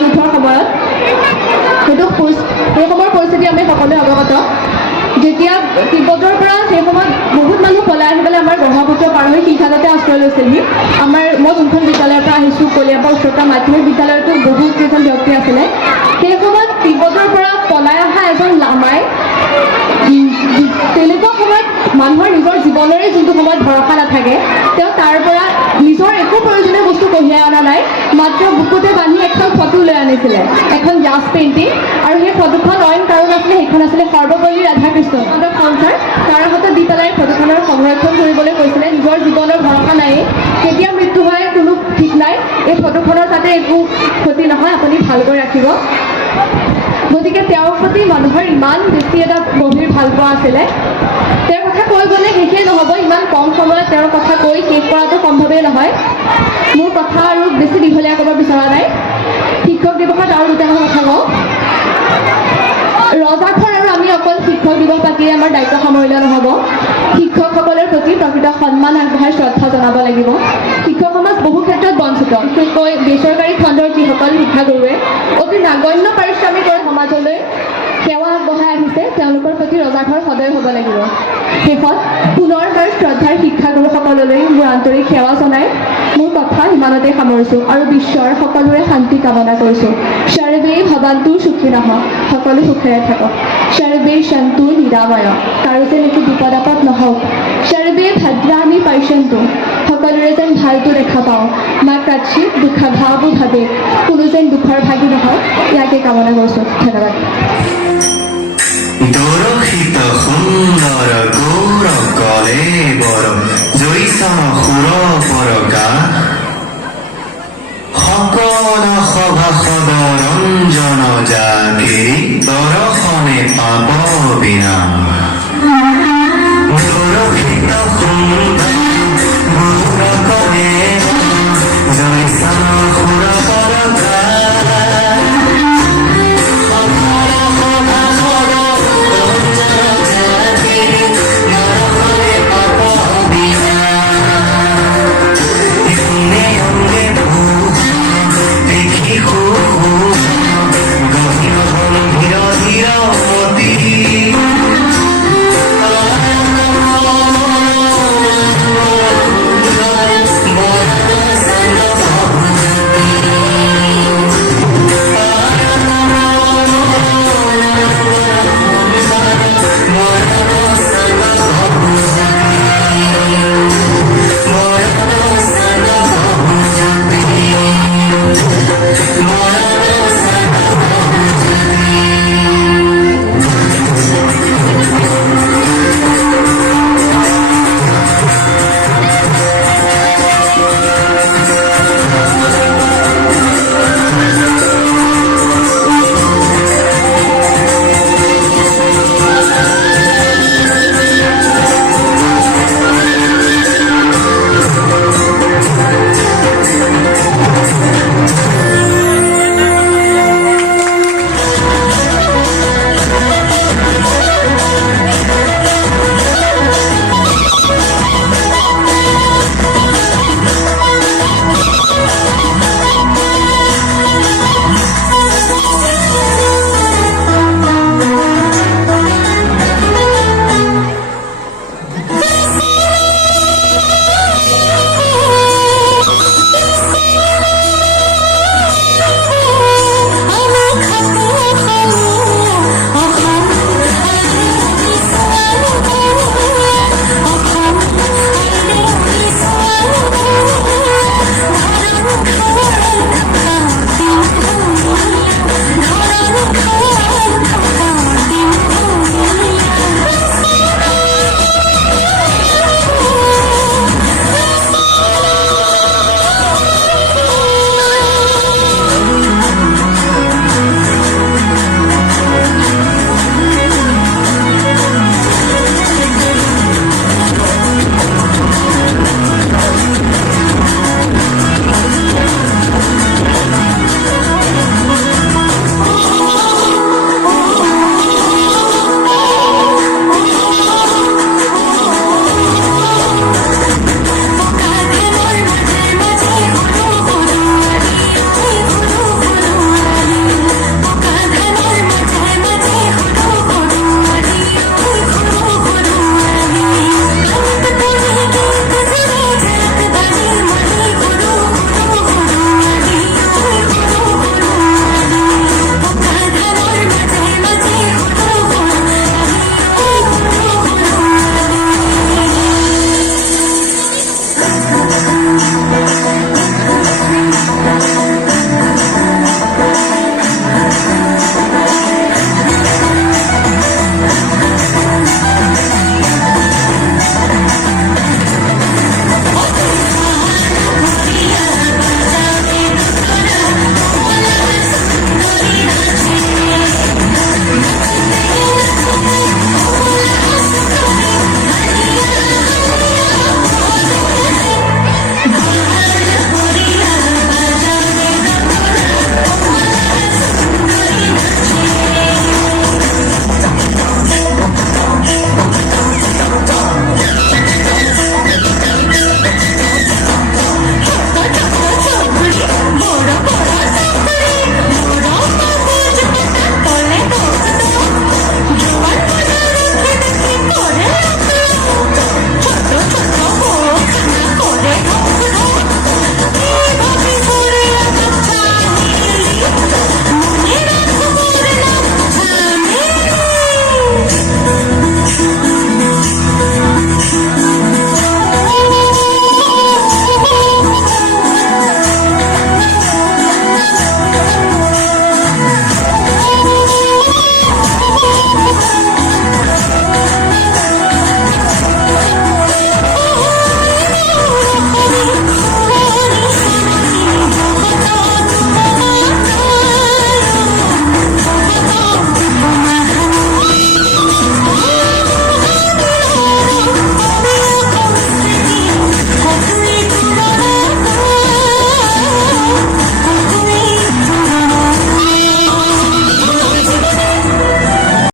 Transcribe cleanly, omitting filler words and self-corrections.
যুদ্ধৰ সময়ত সেই সময়ৰ পৰিস্থিতি আমি সকলোৱে অৱগত। যেতিয়া তিব্বতৰ পৰা সেই সময়ত বহুত মানুহ পলাই আহি পেলাই আমাৰ ব্ৰহ্মপুত্ৰ পাৰ হৈ শিলঘাটতে আশ্ৰয় লৈছিলহি। মই যোনখন বিদ্যালয়ৰ পৰা আহিছোঁ, কলিয়াবৰ উচ্চতৰ মাধ্যমিক বিদ্যালয়তো বহুত কেইজন ব্যক্তি আছিলে। সেই সময়ত তিব্বতৰ পৰা পলাই অহা এজন লামাই তেনেকুৱা সময়ত মানুহৰ নিজৰ জীৱনৰে যোনটো সময়ত ভৰসা নাথাকে, তেওঁ তাৰ পৰা নিজৰ একো প্ৰয়োজনীয় বস্তু কঢ়িয়াই অনা নাই, মাত্ৰ বুকুতে বান্ধি এখন ফটো লৈ আনিছিলে, এখন গ্লাছ পেইণ্টিং। আৰু সেই ফটোখন অইন কাৰো নাছিলে, সেইখন আছিলে সৰ্বপল্লী ৰাধাকৃষ্ণ সংসাৰ। তাৰ হাতত দি পেলাই ফটোখনৰ সংৰক্ষণ কৰিবলৈ কৈছিলে। নিজৰ জীৱনৰ ভৰসা নাই, কেতিয়া মৃত্যু হয় কোনো ঠিক নাই। এই ফটোখনৰ তাতে একো ক্ষতি নহয়, আপুনি ভালকৈ ৰাখিব। গতিকে তেওঁৰ প্ৰতি মানুহৰ ইমান বেছি এটা গভীৰ ভালপোৱা আছিলে। তেওঁৰ কথা কৈ গ'লে শেষেই নহ'ব, ইমান কম সময়ত তেওঁৰ কথা কৈ শেষ কৰাটো সম্ভৱেই নহয়। মোৰ কথা আৰু বেছি দীঘলীয়া কৰিব বিচৰা নাই। শিক্ষক দিৱসত আৰু দুটামান কথা কওঁ। ৰজাঘৰ আৰু আমি অকল শিক্ষক দিৱস পাতিয়ে আমাৰ দায়িত্ব সামৰিলে নহ'ব। শিক্ষকসকলৰ প্ৰতি প্ৰকৃত সন্মান আগবঢ়াই শ্ৰদ্ধা জনাব লাগিব। শিক্ষক সমাজ বহু ক্ষেত্ৰত বঞ্চিত, বিশেষকৈ বেচৰকাৰী খণ্ডৰ যিসকল শিক্ষাগুৰুৱে অতি নাগণ্য পাৰিশ্ৰমিকৰ সমাজলৈ সেৱা আগবঢ়াই আহিছে, তেওঁলোকৰ প্ৰতি ৰজাঘৰ সদয় হ'ব লাগিব। শেষত পুনৰবাৰ শ্ৰদ্ধাৰ শিক্ষাগুৰুসকললৈ মোৰ আন্তৰিক সেৱা জনাই মোৰ কথা ইমানতে সামৰিছোঁ আৰু বিশ্বৰ সকলোৰে শান্তি কামনা কৰিছোঁ। সৰ্বে ভৱন্তু সুখিনঃ, সকলো সুখেৰে থাকক। সৰ্বে সন্তু নিৰাময়, কাৰো যেন একো বিপদ আপদ নহওক। সৰ্বে ভদ্ৰাণি পশ্যন্তু, সকলোৰে যেন ভালটো দেখা পাওঁ। মা কাচিত দুঃখভাৱো ভাবে, কোনো যেন দুখৰ ভাগি নহওক, ইয়াকে কামনা কৰিছোঁ। ধন্যবাদ। দৰশিত সুন্দৰ গৌৰ কলেবৰ জৈচন সুৰ পৰকা, সকল সভাসদ ৰঞ্জন জাগিৰি দৰ্শনে পাব বিনা। দৰশিত সুন্দৰ